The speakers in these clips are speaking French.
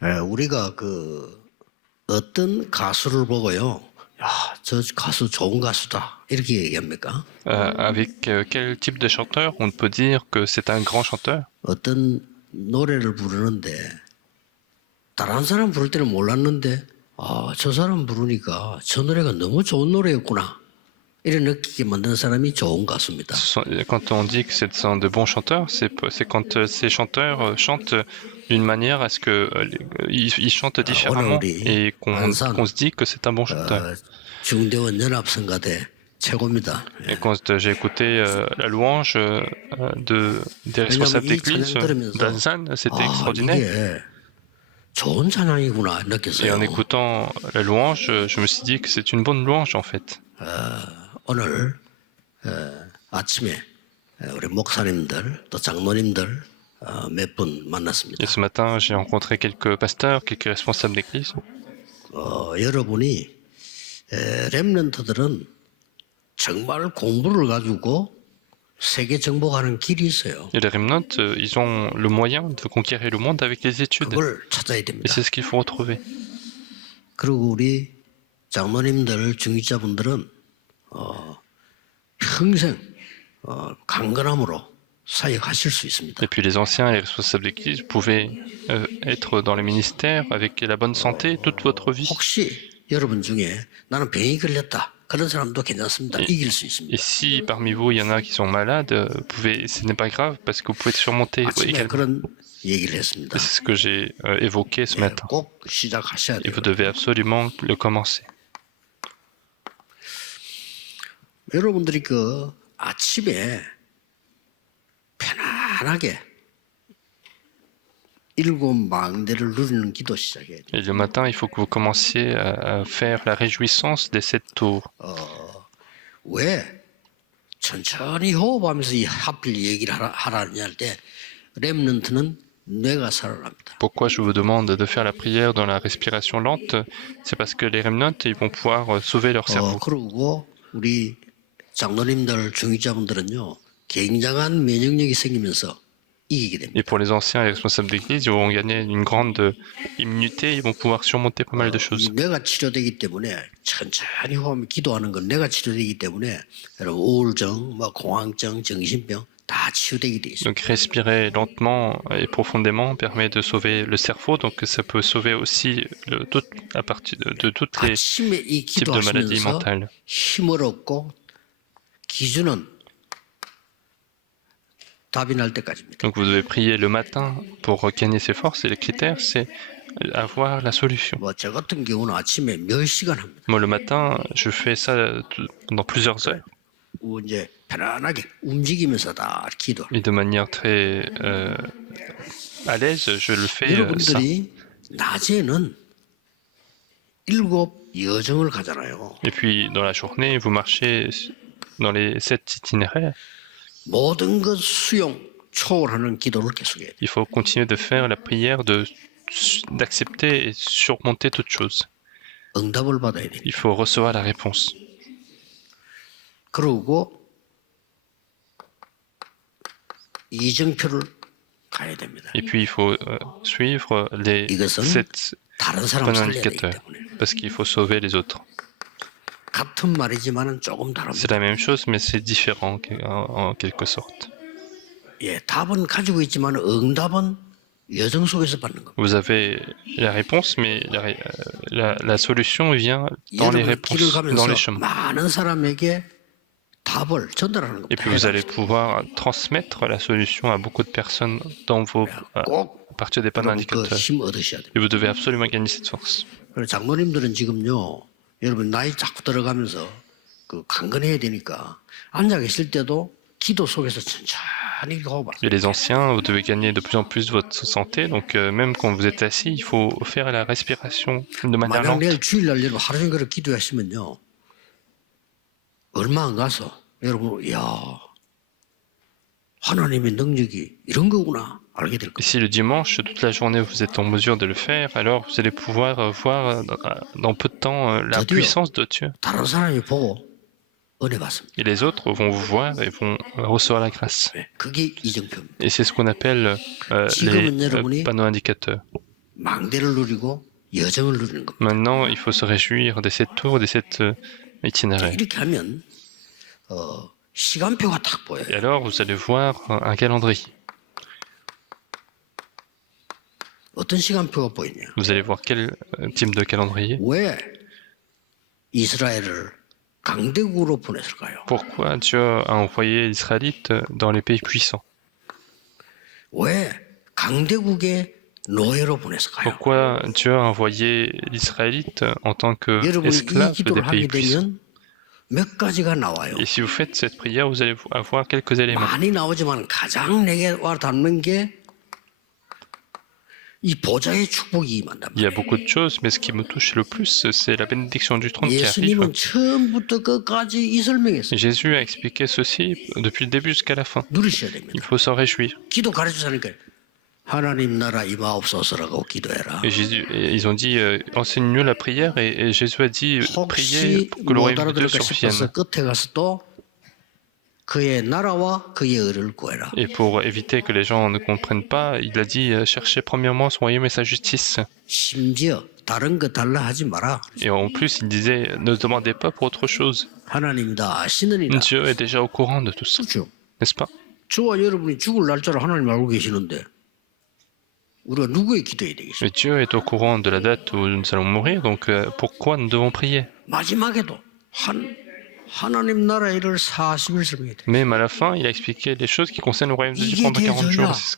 우리가 어떤 가수를 보고요. 야, 저 가수 좋은 가수다. 이렇게 얘기합니까? Avec quel type de chanteur on peut dire que c'est un grand chanteur? 어떤 노래를 부르는데 다른 사람 부를 때는 몰랐는데 저 사람 부르니까 저 노래가 너무 좋은 노래였구나. 이런 느끼게 만드는 사람이 좋은 가수입니다. Quand on dit que ce sont de bons chanteurs, c'est quand ces chanteurs chantent d'une manière à ce que ils chantent 오늘 différemment 우리 et 안산 qu'on se dit que c'est un bon chanteur. 중대원 연합성가대 최고입니다. Et quand j'ai écouté la louange des responsables 왜냐하면 이 d'église 찬양 들으면서 d'Alzane, c'était extraordinaire. 이게 좋은 찬양이구나 Et en 느꼈어요. écoutant la louange, je me suis dit que c'est une bonne louange en fait. 오늘 아침에 우리 목사님들 또 장로님들 몇 분 만났습니다. Et ce matin, j'ai rencontré quelques pasteurs, quelques responsables d'église. 여러분이 렘넌트들은 정말 공부를 가지고 세계 정복하는 길이 있어요. Et les remnants, ils ont le moyen de conquérir le monde avec les études. 그걸 찾아야 Et 됩니다. c'est ce qu'il faut retrouver. 그리고 우리 장로님들, 중직자분들은 평생 강건함으로 사역하실 수 있습니다. Et puis les anciens et les responsables d'église, vous pouvez être dans les ministères avec la bonne santé toute votre vie. 혹시 여러분 중에 나는 병이 걸렸다. 그런 사람도 괜찮습니다. 이길 수 있습니다. Et si parmi vous il y en a qui sont malades, vous pouvez, ce n'est pas grave parce que vous pouvez surmonter 아침에 également. 그런 얘기를 했습니다. C'est ce que j'ai évoqué ce matin. 꼭 시작하셔야 Et 돼요. vous devez absolument le commencer. 여러분들이 아침에 편안하게 일곱 망대를 누리는 기도 시작해야 돼요. Et le matin, il faut que vous commenciez à faire la réjouissance des 7 tours. 왜 천천히 호흡하면서 하필 얘기를 하라냐 할 때 렘넌트는 뇌가 살아납니다. Pourquoi je vous demande de faire la prière dans la respiration lente? C'est parce que les remnants, ils vont pouvoir sauver leur cerveau. 그리고 우리 장로님들, 중직자분들은요 굉장한 면역력이 생기면서 이기게 됩니다. Et pour les anciens et les responsables d'église, ils vont gagner une grande immunité, ils vont pouvoir surmonter pas mal de choses. 뇌가 치료되기 때문에 천천히 호흡하면 기도하는 건 뇌가 치료되기 때문에 여러분 우울증, 공황증, 정신병 다 치유되게 돼 있습니다. Donc respirer lentement et profondément permet de sauver le cerveau, donc ça peut sauver aussi à partir de toutes les 아침에 이 types de maladies 기도하시면서 mentales. 힘을 얻고 기준은 답이 날 때까지입니다. Donc vous devez prier le matin pour gagner ses forces et les critères, c'est avoir la solution. 저 같은 경우는 아침에 몇 시간 합니다. Moi le matin, je fais ça pendant plusieurs heures. 이제 편안하게 움직이면서 다 기도. Et de manière très à l'aise, je le fais ça. 여러분들이 낮에는 7 여정을 가잖아요. Et puis dans la journée, vous marchez dans les 7 itinéraires. 모든 것 수용, 초월하는 기도를 계속해야 돼요. Il faut continuer de faire la prière d'accepter et surmonter toute chose. 응답을 받아야 돼요. Il faut recevoir la réponse. 그리고 이정표를 가야 됩니다. Et puis il faut suivre les 이것은 7 다른 사람 bons 살려야 되기 indicateurs, 때문에. parce qu'il faut sauver les autres. 같은 말이지만은 조금 C'est 다릅니다. la même chose, mais c'est différent en quelque sorte. 예, 답은 가지고 있지만 응답은 여정 속에서 받는 겁니다. Vous avez la réponse, mais la solution vient dans les 여러분 길을 réponses, dans les 가면서 chemins. 많은 사람에게 답을 전달하는 Et 겁니다. puis vous allez pouvoir transmettre la solution à beaucoup de personnes 꼭 à partir des panneaux 여러분 indicateurs. 힘 얻으셔야 돼요. Et vous devez absolument gagner cette force. 그리고 장로님들은 지금요, 여러분 나이 자꾸 들어가면서 강건해야 되니까 앉아 계실 때도 기도 속에서 천천히 호흡하세요. Et les anciens, vous devez gagner de plus en plus votre santé. Donc même quand vous êtes assis, il faut faire la respiration de manière 만약 lente. 내일 주일날 여러분 하루 종일 그렇게 기도하시면요, 얼마 안 가서 여러분, 이야, 하나님의 능력이 이런 거구나 알게 될 Et 겁니다. si le dimanche, toute la journée, vous êtes en mesure de le faire, alors vous allez pouvoir voir dans peu de temps la puissance de Dieu. 다른 사람이 보고 은혜 받습니다. Et les autres vont vous voir et vont recevoir la grâce. 그게 이정표입니다. Et c'est ce qu'on appelle les panneaux indicateurs. 망대를 누리고 여정을 누리는 겁니다. Maintenant, il faut se réjouir de cette tour, de cet itinéraire. 이렇게 하면 시간표가 딱 Et 보여요. alors, vous allez voir un calendrier. 어떤 시간표가 보이냐? Vous allez voir quel type de calendrier. 왜 이스라엘을 강대국으로 보냈을까요? Pourquoi Dieu a envoyé les Israélites dans les pays puissants? 왜 강대국의 노예로 보냈을까요? Pourquoi Dieu a envoyé l'Israélite en tant 여러분이 이 qu'esclave des 기도를 pays 하게 puissants? 되면 몇 가지가 나와요. Et si vous faites cette prière, vous allez avoir quelques éléments. 많이 나오지만 가장 내게 와 닿는 게 이 보좌의 축복이 임한단 Il y a 말이에요. beaucoup de choses, mais ce qui me touche le plus, c'est la bénédiction du trône qui arrive. 예수님은 처음부터 끝까지 이 설명했어요. Jésus a expliqué ceci depuis le début jusqu'à la fin. 누리셔야 됩니다. Il faut s'en réjouir. 기도 가르쳐주니까 하나님 나라 임하옵소서라고 기도해라. Et ils ont dit, enseigne-nous la prière, et Jésus a dit, priez 혹시 pour que le 못 royaume de Dieu 알아들을까 survienne. 싶어서 끝에 가서 또 그의 나라와 그의 의를 구해라. Et pour éviter que les gens ne comprennent pas, il a dit, cherchez premièrement son royaume et sa justice. 심지어 다른 거 달라 하지 마라. Et en plus, il disait, ne demandez pas pour autre chose. 하나님이 다 아시느니라. Dieu est déjà au courant de tout ça, 그렇죠. n'est-ce pas? 저와 여러분이 죽을 날짜를 하나님 알고 계시는데 우리가 누구의 기도해야 되겠어요? Mais Dieu est au courant de la date où nous allons mourir, donc pourquoi nous devons prier? 마지막에도 하나님 나라 일을 40일 설명해야 돼. Même à la fin, il a expliqué les choses qui concernent le royaume de Dieu 이게 pendant 40 되어져야 jours.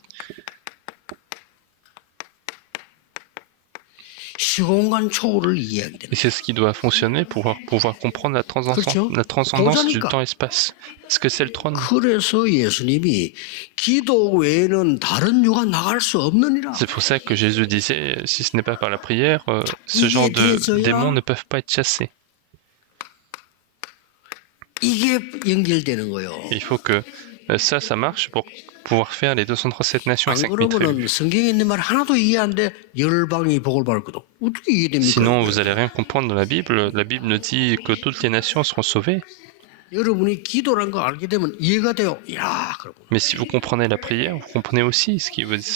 시공간 초월을 이해하게 됩니다. Et c'est ce qui doit fonctionner pour pouvoir comprendre la 그렇죠. transcendance du 보좌니까. temps-espace. Parce que c'est le trône. 그래서 예수님이 기도 외에는 다른 유가 나갈 수 없느니라. C'est pour ça que Jésus disait, si ce n'est pas par la prière, ce 이게 genre de 되어져야 démons ne peuvent pas être chassés. 이게 연결되는 거예요. Et il faut que ça marche pour pouvoir faire les 237 nations et 안 5000 tribus. 그러면은 성경에 있는 말 하나도 이해 안 돼. 열방이 복을 받을 것도 어떻게 이해됩니까? Sinon, vous allez rien comprendre dans la Bible. La Bible nous dit que toutes les nations seront sauvées. 여러분이 기도란 거 알게 되면 이해가 돼요. 야, 그러고 Mais si vous comprenez la prière, vous comprenez aussi ce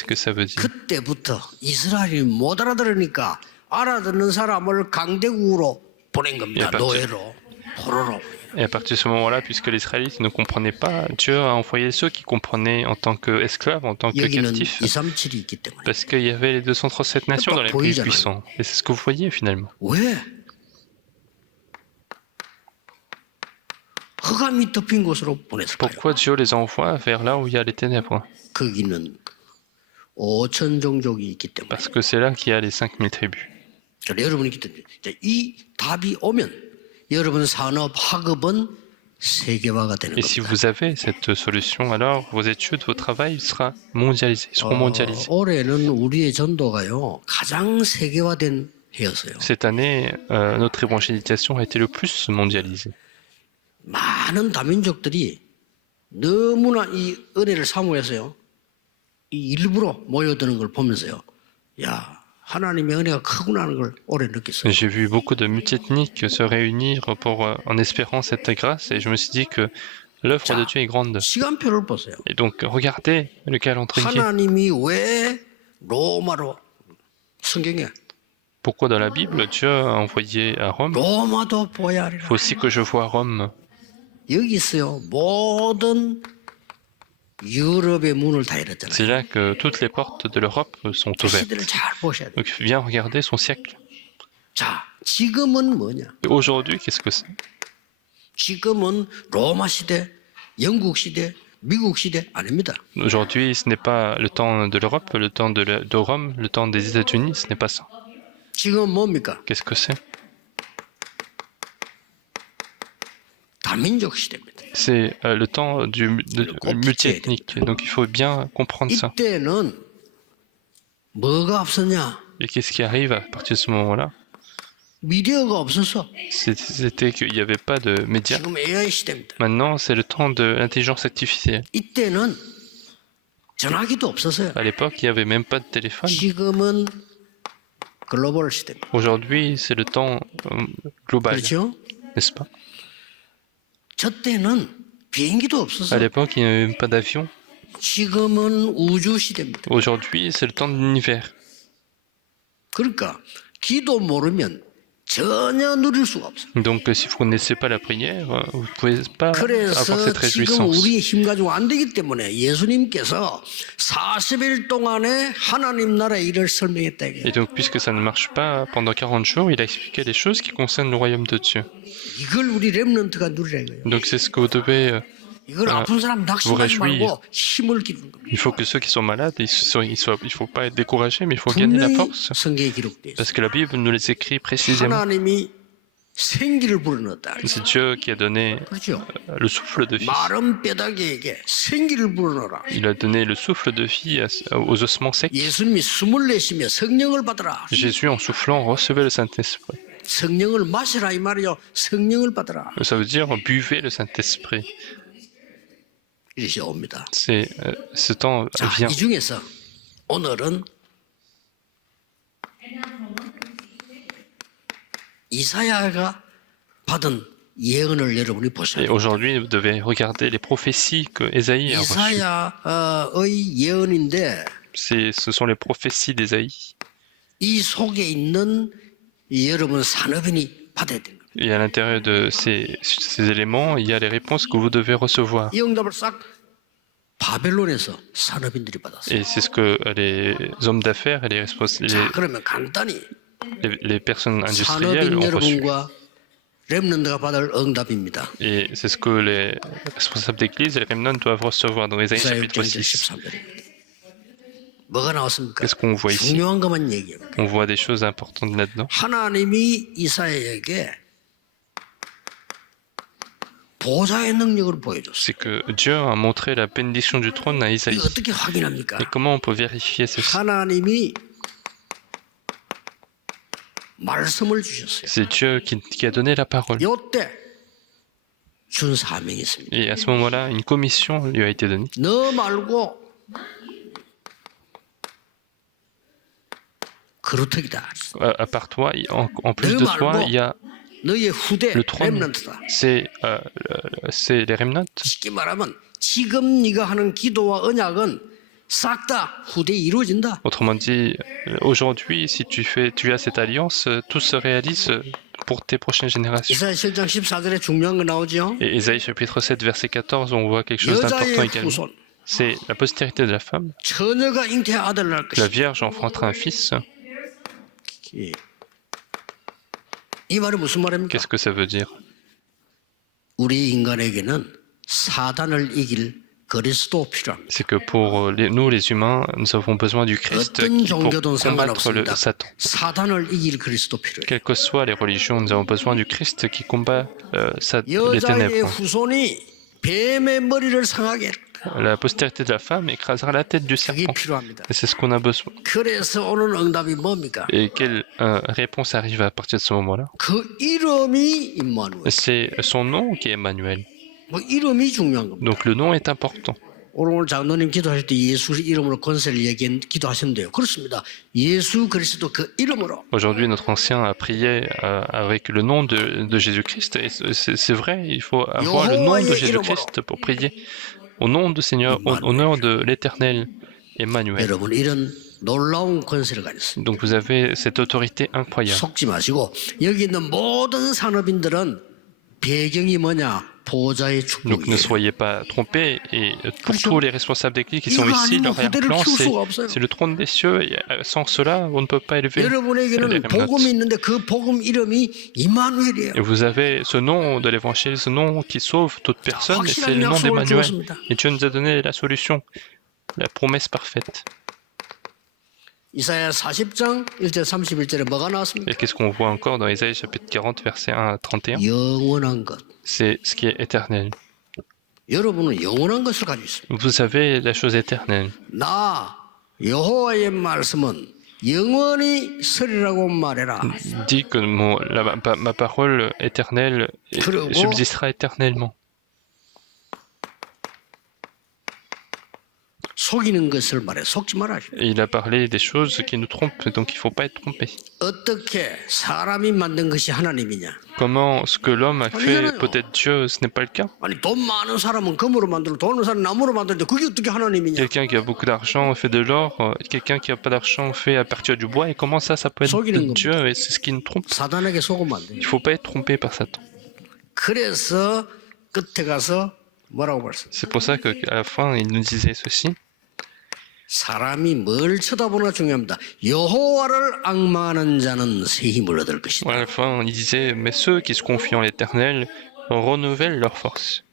que ça veut dire. 그때부터 이스라엘이 못 알아들으니까 알아듣는 사람을 강대국으로 보낸 겁니다. 예, 노예로, 포로로. Et à partir de ce moment-là, puisque les Israélites ne comprenaient pas, Dieu a envoyé ceux qui comprenaient en tant qu'esclaves, en tant que 여기는 captifs, 237이 있기 때문에. parce qu'il y avait les 237 nations dans les pays puissants. Et c'est ce que vous voyez finalement. 왜? 흑암이 덮인 곳으로 보냈을까요? Pourquoi Dieu les envoie vers là où il y a les ténèbres? 거기는 5천 종족이 있기 때문에. Parce que c'est là qu'il y a les 5000 tribus. 그러니까 여러분이 기도해. 이 답이 오면 여러분 산업 학업은 세계화가 되는 Et si 겁니다. vous avez cette solution, alors vos études, vos travail seront mondialisés. 올해는 우리의 전도가요 가장 세계화된 해였어요. Cette année, notre évangélisation a été le plus mondialisée. 많은 다민족들이 너무나 이 은혜를 사모해서요. 이 일부러 모여드는 걸 보면서요. 야, 하나님의 은혜가 크구나 하는 걸 올해 느꼈어요. J'ai vu beaucoup de multiethniques se réunir en espérant cette grâce et je me suis dit que l'œuvre de Dieu est grande. 시간표를 보세요. Et donc, regardez le calendrier. 하나님이 왜 로마로 성경에 Pourquoi dans la Bible, Dieu a envoyé à Rome? 로마도 보아야 Il 하리라. faut aussi que je voie Rome. 여기 있어요. 모든 유럽의 문을 다 열었잖아요. C'est là que toutes les portes de l'Europe sont ouvertes. 시대를 잘 보셔야 돼요. Donc, viens regarder son siècle. 자, 지금은 뭐냐? Et aujourd'hui, qu'est-ce que c'est? 지금은 로마 시대, 영국 시대, 미국 시대 아닙니다. Aujourd'hui, ce n'est pas le temps de l'Europe, le temps de Rome, le temps des États-Unis, ce n'est pas ça. 지금 뭡니까? Qu'est-ce que c'est? 다민족 시대입니다. C'est le temps du multiethnique. Donc il faut bien comprendre ça. 이때는 뭐가 없었냐? Et qu'est-ce qui arrive à partir de ce moment-là? 미디어가 없었어. C'était qu'il n'y avait pas de médias. 지금 AI 시대입니다. Maintenant, c'est le temps de l'intelligence artificielle. 이때는 전화기도 없었어요. À l'époque, il n'y avait même pas de téléphone. 지금은 글로벌 시대입니다. Aujourd'hui, c'est le temps global, 그렇죠? n'est-ce pas? 저 때는 비행기도 À 없었어. l'époque, il n'y avait même pas d'avion. 지금은 우주 시대입니다. Aujourd'hui, c'est le temps de l'univers. 그러니까 기도 모르면 전혀 누릴 수가 없어. Donc si vous ne connaissez pas la prière, vous ne pouvez pas avoir 그래서 cette 지금 réjouissance. 우리의 힘 가지고 안 되기 때문에 예수님께서 40일 동안에 하나님 나라의 일을 설명했다. 이게. Et donc puisque ça ne marche pas pendant 40 jours, il a expliqué des choses qui concernent le royaume de Dieu. 이걸 우리 렘넌트가 누리라는 거예요. Donc c'est ce que vous devez... 이걸 아픈 사람 낙심하지 말고 힘을 기르는 겁니다. Il faut que ceux qui sont malades, il faut pas être découragé, mais il faut gagner la 분명히 force. 성경에 기록돼 있어요. Parce que la Bible nous les écrit précisément. 하나님이 생기를 불어넣었다. C'est Dieu qui a donné 그렇죠? le souffle de vie. 마른 뼈다귀에게 생기를 불어넣어라. Il a donné le souffle de vie aux ossements secs. 예수님이 숨을 내쉬며 성령을 받으라. Jésus, en soufflant, recevait le Saint-Esprit. 성령을 마시라 이 말이요. 성령을 받으라. Ça veut dire buvez le Saint-Esprit. 이것이 옵니다. Ce temps 자, vient. 이 중에서 오늘은 이사야가 받은 예언을 여러분이 보셔야 Et 돼요. aujourd'hui, vous devez regarder les prophéties que Ésaïe a reçues. 이사야의 예언인데 Ce sont les prophéties d'Ésaïe. 이 속에 있는 여러분 산업인이 받아야 됩니다. Et à l'intérieur de ces éléments, il y a les réponses que vous devez recevoir. 이 응답을 싹 바벨론에서 산업인들이 받았어요. Et c'est ce que les hommes d'affaires et 자, 그러면 간단히 les personnes industrielles 산업인 ont reçu. 여러분과 렘넌트가 받을 응답입니다. Et c'est ce que les responsables d'église et les remnants doivent recevoir dans Ésaïe 이사야 chapitre 6장 6. 13절입니다. 뭐가 나왔습니까? Qu'est-ce qu'on voit ici? 중요한 것만 얘기해요. On voit des choses importantes là-dedans. 하나님이 이사야에게 보좌의 능력을 보여줬어요. C'est que Dieu a montré la bénédiction du trône à Isaïe. 이거 어떻게 확인합니까? Et comment on peut vérifier ceci? 하나님이 말씀을 주셨어요. C'est Dieu qui a donné la parole. 이때 준 사명이 있습니다. Et à ce moment-là, une commission lui a été donnée. 너 말고 그루터기다. À part toi, en plus de toi, il y a 너의 후대 le trône. 렘넌트다. C'est les remnants. 쉽게 말하면 지금 네가 하는 기도와 언약은 싹 다 후대에 이루어진다. Autrement dit, aujourd'hui, si tu as cette alliance, tout se réalise pour tes prochaines générations. 이사야 7장 14절에 중요한 거 나오죠. Et Ésaïe chapitre 7, verset 14, on voit quelque chose d'important 여자의 également. 후손 C'est la postérité de la femme. 처녀가 잉태 아들을 낳을 La 것이다. Vierge enfantera un fils. 예. 이 말이 무슨 말입니까? Qu'est-ce que ça veut dire? 우리 인간에게는 사단을 이길 그리스도 필요합니다. C'est que pour nous, les humains, nous avons besoin du Christ 어떤 pour 종교든 combattre le 상관없습니다. Satan. 사단을 이길 그리스도 필요해요. Quelles que soient les religions, nous avons besoin du Christ qui combat les 여자의 ténèbres. 후손이 뱀의 머리를 상하게 했다. La postérité de la femme écrasera la tête du 그게 serpent. 필요합니다. Et c'est ce qu'on a besoin. 그래서 오늘 응답이 뭡니까? Et quelle réponse arrive à partir de ce moment-là? 그 이름이 임마누엘. C'est son nom qui est Emmanuel. 뭐 이름이 중요한 겁니다. Donc le nom est important. 오늘 장로님 기도하실 때 예수 이름으로 권세를 기도하셨는데요. 그렇습니다. 예수 그리스도 그 이름으로. Aujourd'hui, notre ancien a prié avec le nom de Jésus-Christ. Et c'est vrai, il faut avoir le nom de Jésus-Christ pour prier. Au nom du Seigneur, au nom de l'Éternel, Emmanuel. 여러분 이런 놀라운 권세를 가졌습니다. Donc vous avez cette autorité incroyable. 속지 마시고 여기 있는 모든 산업인들은 배경이 뭐냐? 보좌의 Donc ne 축복이에요. soyez pas trompés. Et pour tous les responsables d'église qui sont ici, leur plan, c'est le trône des cieux. Et sans cela, on ne peut pas élever les 여러분에게는 복음이 remnants. 있는데 그 복음 이름이 임마누엘이에요. Et vous avez ce nom de l'évangile, ce nom qui sauve toute personne, et c'est le nom d'Emmanuel. Et Dieu nous a donné la solution, la promesse parfaite. 이사야 40장 1절 31절에 뭐가 나왔습니까? Et qu'est-ce qu'on voit encore dans Ésaïe chapitre 40, verset 1 à 31? 영원한 것. C'est ce qui est éternel. 여러분은 영원한 것을 가지고 있습니다. Vous avez la chose éternelle. 나 여호와의 말씀은 영원히 서리라고 말해라. Dit que ma parole éternelle subsistera éternellement. 속이는 것을 말해 속지 마라. Et il a parlé des choses qui nous trompent, donc il ne faut pas être trompé. 어떻게 사람이 만든 것이 하나님이냐? Comment ce que l'homme a fait peut être Dieu, ce n'est pas le cas. 아니 돈 많은 사람은 금으로 만들고 돈 없는 사람은 나무로 만드는데 그게 어떻게 하나님이냐? Quelqu'un qui a beaucoup d'argent fait de l'or, quelqu'un qui n'a pas d'argent fait à partir du bois, et comment ça peut être Dieu, et c'est ce qui nous trompe. 사단에게 속으면 안 돼. Il ne faut pas être trompé par Satan. 그래서 끝에 가서 뭐라고 말씀? C'est pour ça qu'à la fin, il nous disait ceci. 사람이 뭘 쳐다보나 중요합니다. 여호와를 앙망하는 자는 새 힘을 얻을 것이다. À la fin, il disait, mais ceux qui se confient en l'Éternel renouvellent leur force.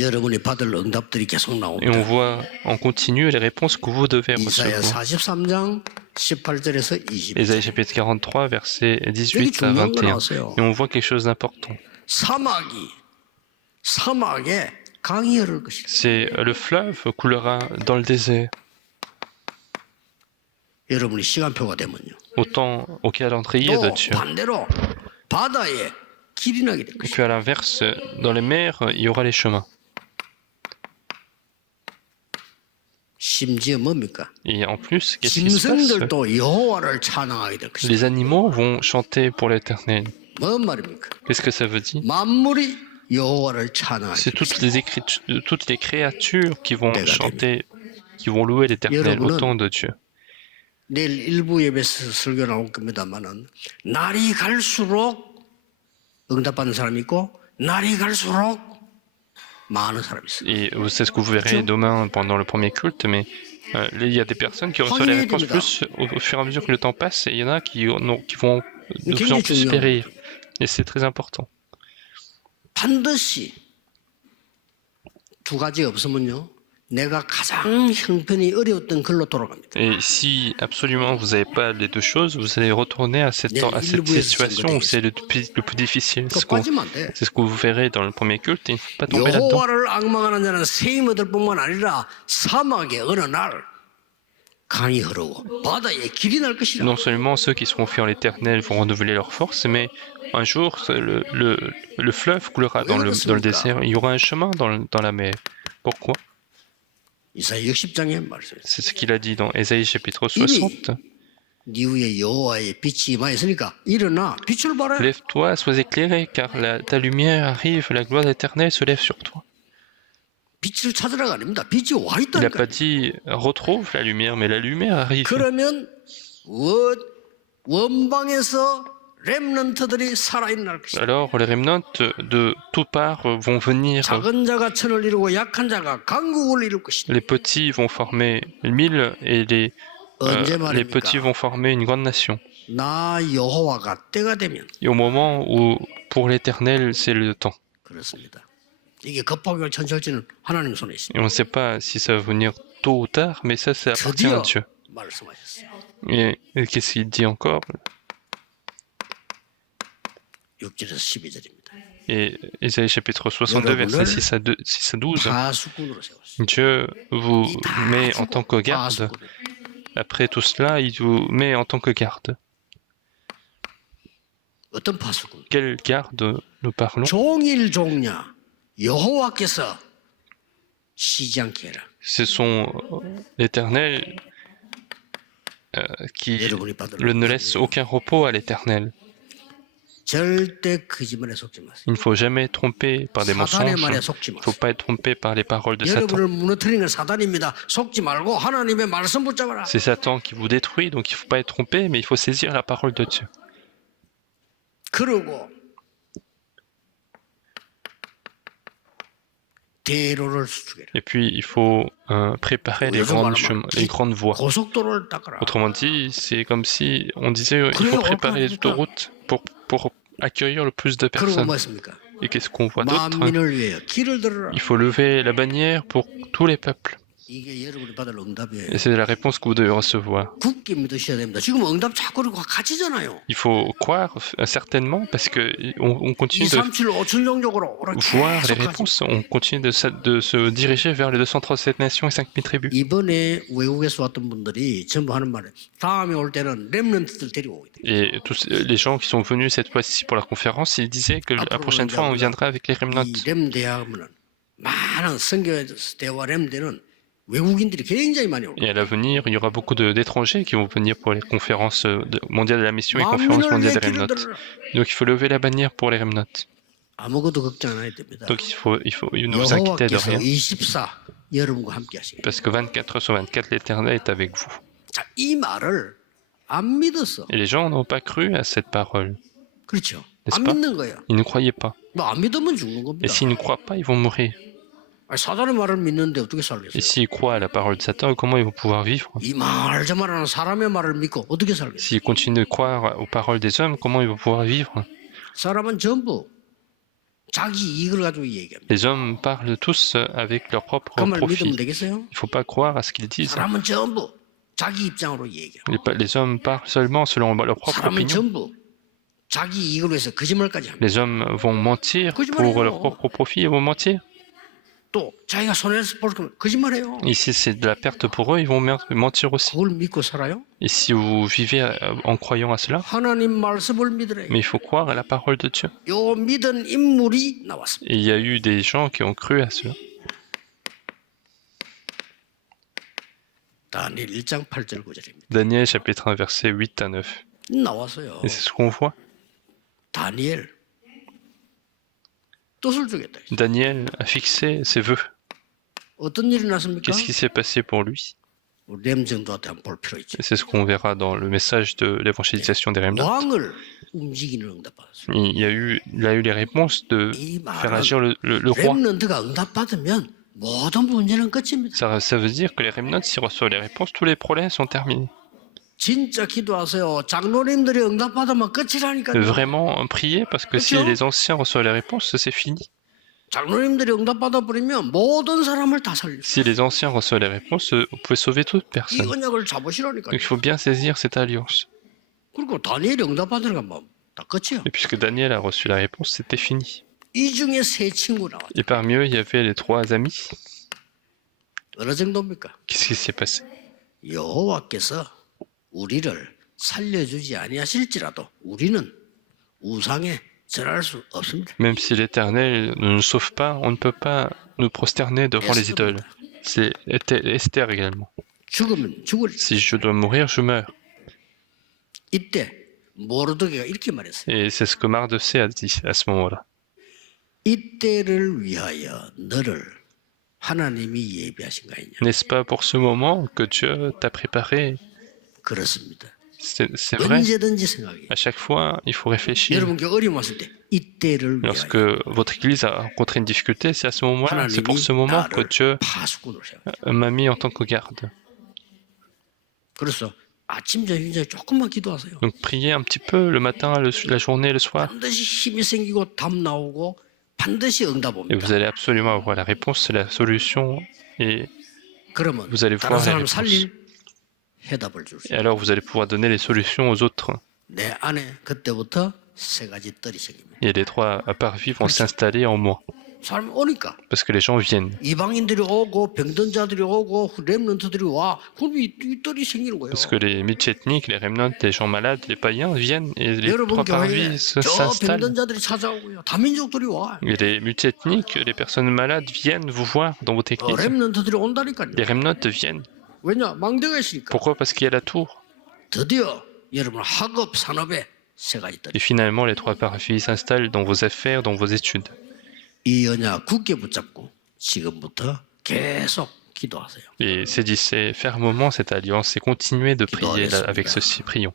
여러분이 받을 응답들이 계속 Et 나옵니다. on voit en continu les réponses que vous devez 이사야 recevoir. 43장 18절에서 20절. Ésaïe chapitre 43, versets 여기 18 à 중요한 거 21. 나왔어요. Et on voit quelque chose d'important. 사막에 강이 흐를 것이다. C'est le fleuve coulera dans le désert. 여러분이 시간표가 되면요. Autant au calendrier de 또 Dieu. 반대로 바다에 길이 나게 될 Et 것이다. puis à l'inverse, dans les mers, il y aura les chemins. 심지어 뭡니까? Et en plus, qu'est-ce qui se passe? 짐승들도 여호와를 찬양하게 될 것이다. Les animaux vont chanter pour l'Éternel. 뭔 말입니까? Qu'est-ce que ça veut dire? 만물이 여호와를 찬양하게 C'est 될 것이다. toutes les créatures qui vont chanter, qui vont louer l'Éternel au temps de Dieu. 내일 일부 예배에서 설교 나올 겁니다만은 날이 갈수록 응답받는 사람이 있고 날이 갈수록 많은 사람이 있어요. Et c'est ce que vous verrez demain pendant le premier culte, mais il y a des personnes qui reçoivent les réponses plus au fur et à mesure que le temps passe, et il y en a qui vont de plus en plus périr. Et c'est très important. 반드시 두 가지 없으면요. 내가 가장 형편이 어려웠던 걸로 돌아갑니다. Et si absolument vous n'avez pas les deux choses, vous allez retourner à cette situation où c'est le plus difficile. 그 빠지면 안 돼. C'est ce que vous verrez dans le premier culte, et il ne faut pas tomber là-dedans. 여호와를 앙망하는 자는 새 힘 얻을 뿐만 아니라 사막에 어느 날 강이 흐르고 바다에 길이 날 것이라. Non seulement ceux qui se confient en l'Éternel vont renouveler leur force, mais un jour le fleuve coulera dans le désert. Il y aura un chemin dans la mer. Pourquoi? 이사야 60장의 말씀. C'est ce qu'il a dit dans Ésaïe chapitre 60. 네 위에 여호와의 빛이 임하였으니까 일어나 빛을 발해. Lève-toi, sois éclairé, car ta lumière arrive, la gloire d'Éternel se lève sur toi. 빛을 찾으라가 아닙니다. 빛이 와 Il n'a 있다니까. pas dit retrouve la lumière, mais la lumière arrive. 그러면 원방에서 렘넌트들이 살아있는 날 것이다. Alors les remnants de toutes parts vont venir. 작은 자가 천을 이루고 약한 자가 강국을 이룰 것이다. Les petits vont former 1000 et les petits vont former une grande nation. 나 여호와가 때가 되면 Et au moment où pour l'Éternel c'est le temps. 그렇습니다. 이게 급하게 천철지는 하나님 손에 있습니다. Et on ne sait pas si ça va venir tôt ou tard, mais ça appartient à 드디어 Dieu. 말씀하셨어요. Et qu'est-ce qu'il dit encore? 6절에서 12절입니다. Et Ésaïe chapitre 62, versets 6 à 12. 파수꾼으로 세웠어요. Dieu vous met en tant que garde. 파수꾼. Après tout cela, il vous met en tant que garde. 어떤 파수꾼? Quelle garde nous parlons? 종일 종냐 여호와께서 쉬지 않게 해라. Ce sont l'Éternel qui 여러분이 받을 ne laisse aucun repos à l'Éternel. 절대 거짓말에 속지 마세요. Il ne faut jamais être trompé par des 사단의 mensonges. 말에 Il 속지 ne faut 마세요. pas être trompé par les paroles de Satan. 여러분을 무너뜨리는 사단입니다. 속지 말고 하나님의 말씀 붙잡아라. C'est Satan qui vous détruit, donc il ne faut pas être trompé, mais il faut saisir la parole de Dieu. 그러고 대로를 수축해라. Et puis, il faut préparer les grandes voies. 고속도로를 닦아라. Autrement dit, c'est comme si on disait il faut préparer les autoroutes pour accueillir le plus de 그러고 personnes. 뭐 했습니까? Et qu'est-ce qu'on voit d'autre? 만민을 위하여 길을 들어라. Il faut lever la bannière pour tous les peuples. 이게 여러분이 받을 응답이에요. Et c'est la réponse que vous devez recevoir. 굳게 믿으셔야 됩니다. 지금 응답 자꾸 그러고 가지잖아요. Il faut croire certainement parce que on continue 2, de 3, 7, 5층정적으로 voir les réponses. On continue de se diriger vers les 237 nations et 5000 tribus. 이번에 외국에서 왔던 분들이 전부 하는 말은 다음에 올 때는 렘넌트들 데리고 오게 돼. Et tous les gens qui sont venus cette fois-ci pour la conférence, ils disaient que la prochaine fois, on viendra avec les remnants. 이 렘대하면은 많은 성경의 대화 렘대는 외국인들이 굉장히 많이 올 Et 거예요. à l'avenir, il y aura beaucoup d'étrangers qui vont venir pour les conférences mondiales de la mission et conférences 만민을 mondiales 위해 des 길을 Remnotes. 들어라. Donc il faut lever la bannière pour les Remnotes. 아무것도 걱정 안 해도 됩니다. Donc ne vous inquiétez de 여호와께서 rien. 24 여러분과 함께 하시겠다. Parce que 24 sur 24, l'Éternel est avec vous. 자, 이 말을 안 믿었어. Et les gens n'ont pas cru à cette parole. 그렇죠. N'est-ce 안 pas? 믿는 거예요. Ils ne croyaient pas. 뭐 안 믿으면 죽는 Et 겁니다. s'ils ne croient pas, ils vont mourir. 아니, 사단의 말을 믿는데 어떻게 Et 살겠어요? s'ils croient à la parole de Satan, comment ils vont pouvoir vivre? 이 말 저 말하는 사람의 말을 믿고 어떻게 살겠어요? S'ils continuent de croire aux paroles des hommes, comment ils vont pouvoir vivre? 사람은 전부 자기 이익을 가지고 얘기합니다. Les hommes parlent tous avec leur propre 그 말 믿으면 profit. 되겠어요? Il ne faut pas croire à ce qu'ils disent. 사람은 전부 자기 입장으로 얘기합니다. Les hommes parlent seulement selon leur propre 사람은 opinion. 전부 자기 이익을 위해서 거짓말까지 합니다. Les hommes vont mentir pour leur propre profit, ils vont mentir. 또 자기가 손해를 볼 거면 거짓말해요. Et si c'est de la perte pour eux, ils vont mentir aussi. 그걸 믿고 살아요? Et si vous vivez en croyant à cela, 하나님 말씀을 믿으래. mais il faut croire à la parole de Dieu. 요 믿은 인물이 나왔습니다. Et il y a eu des gens qui ont cru à cela. 다니엘 1장 8절 9절입니다. Daniel chapitre 1 verset 8 à 9. 나왔어요. Et c'est ce qu'on voit. 다니엘 뜻을 주겠다. Daniel a fixé ses vœux. 어떤 일이 났습니까? Qu'est-ce qui s'est passé pour lui? 우리 렘정도한테 한번 볼 필요 있죠. Et c'est ce qu'on verra dans le message de l'évangélisation des Remnotes. 왕을 움직이는 응답받았어요. Il a eu les réponses de 이 faire 말은 agir le roi. 렘넌트가 응답받으면 모든 문제는 끝입니다. Ça veut dire que les Remnotes, s'ils reçoivent les réponses, tous les problèmes sont terminés. 진짜 기도하세요. 장로님들이 응답받으면 끝이라니까요. Vraiment prier parce que si les anciens reçoivent les réponses, c'est fini. 장로님들이 응답받아 버리면 모든 사람을 다 살려. Si les anciens reçoivent les réponses, vous pouvez sauver toute 이 personne. 언약을 잡으시라니까요. Donc il faut bien saisir cette alliance. 그리고 다니엘이 응답받으는 건 다 끝이에요. Et puisque Daniel a reçu la réponse, c'était fini. 이 중에 세 친구 나왔죠. Et parmi eux, il y avait les trois amis. 어느 정도입니까? Qu'est-ce qui s'est passé? 여호와께서 우리를 살려주지 아니하실지라도 우리는 우상에 절할 수 없습니다. Même si l'Éternel ne nous sauve pas, on ne peut pas nous prosterner devant les idoles. C'est Esther également. 죽으면 죽을. Si je dois mourir, je meurs. 이때 모르드게가 이렇게 말했어요. Et c'est ce que Mardochée a dit à ce moment-là. 이때를 위하여 너를 하나님이 예비하신 거 아니냐? N'est-ce pas pour ce moment que Dieu t'a préparé? 그렇습니다. C'est vrai. 언제든지 생각해. À chaque fois, il faut réfléchir. 여러분께 어려움 왔을 때 이때를 Lorsque 위하여 votre Église a rencontré une difficulté, c'est à ce moment-là, c'est pour 하나님이 ce moment que 나를 Dieu 파수꾼으로 세워. m'a mis en tant que garde. 그래서 아침 저녁 조금만 기도하세요. Donc priez un petit peu le matin, la journée, le soir, 반드시 힘이 생기고 답 나오고 반드시 응답 et 옵니다. vous allez absolument avoir la réponse, la solution, et 그러면 vous allez 다른 voir les 사람 réponses. 살릴 해답을 줄 수 Et 있어요. alors vous allez pouvoir donner les solutions aux autres. 내 안에 그때부터 세 가지 뜰이 생깁니다. Et les trois à part vivre vont s'installer en moi. 사람이 오니까 Parce que les gens viennent. 이방인들이 오고 병든 자들이 오고 렘넌트들이 와. 그럼 이 뜰이 생기는 거예요. Parce que les multiethniques, les remnants, les gens malades, les païens viennent et les 여러분 trois 교회에 parvis 저 s'installent. 병든 자들이 찾아오고요. 다민족들이 와. Et les multiethniques, les personnes malades viennent vous voir dans votre église. 렘넌트들이 온다니까요. Les remnants viennent. 왜냐? 망대가 있으니까. Pourquoi? Parce qu'il y a la tour. 드디어 여러분 학업 산업에 세 가지 뜰. Et finalement, les trois parvis s'installent dans vos affaires, dans vos études. 이 언약 굳게 붙잡고 지금부터 계속 기도하세요. Et saisissez fermement cette alliance et continuez de prier avec ceci. Prions.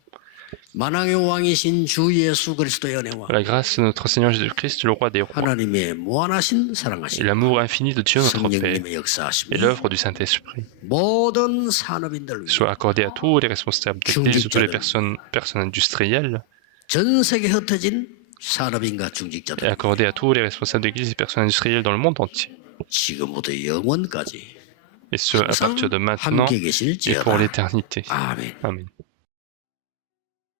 만왕의 왕이신 주 예수 그리스도의 은혜와 La grâce de notre Seigneur Jésus-Christ, le roi des rois, 하나님의 무한하신 et 사랑하심 l'amour infini de Dieu, notre Père, 성령님의 역사하심이 et l'œuvre du Saint-Esprit 모든 산업인들 위해 soient accordés à tous les responsables d'église, toutes les personnes industrielles, 전 세계 흩어진 산업인과 et 중직자들 accordés à tous les responsables d'église et personnes industrielles dans le monde entier. 지금부터 영원까지 Et ce, à partir de maintenant 함께 et pour 계실지어다. l'éternité. 아멘. Amen.